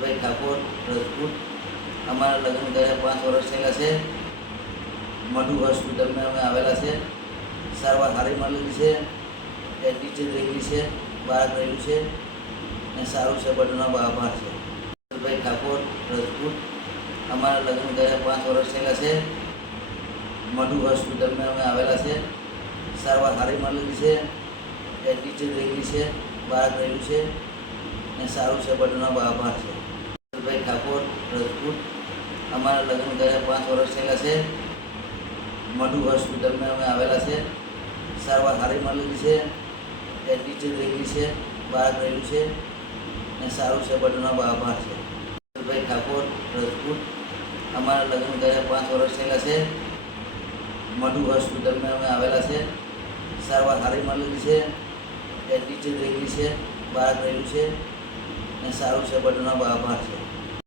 ભાઈ ઠાકોર રાજપૂત અમારા લગ્ન કર્યા 5 વર્ષ થયેલા છે. મધુ હોસ્પિટલમાં અમે આવેલા છે. સારવાર સારી મળેલી છે. ટીચર રહેલી છે, બાળક રહેલું છે ને સારું છે. બધાનો આભાર છે. ભાઈ ઠાકોર રાજપૂત અમારા લગ્ન કર્યા 5 વર્ષ થયેલા છે. મધુ હોસ્પિટલમાં અમે આવેલા છે. સારવાર સારી મળેલી છે. ટીચર રહેલી છે, બાળક રહેલું છે ને સારું છે. બધાનો આભાર છે. ભાઈ ઠાકોર રાજપૂત અમારા લગ્ન કર્યા 5 વર્ષ થયેલા છે. મધુ હોસ્પિટલમાં અમે આવેલા છે. સારવાર સારી મળેલી છે. ટીચર રહેલી છે, બાળક રહેલું છે ને સારું છે. બધાનો આભાર છે. ભાઈ ઠાકોર રાજપૂત અમારા લગ્ન કર્યા 5 વર્ષ થયેલા છે. મધુ હોસ્પિટલમાં અમે આવેલા છે. સારવાર સારી મળેલી છે. ટીચર રહેલી છે, બાળક રહેલું છે ને સારું છે. બધાનો આભાર છે.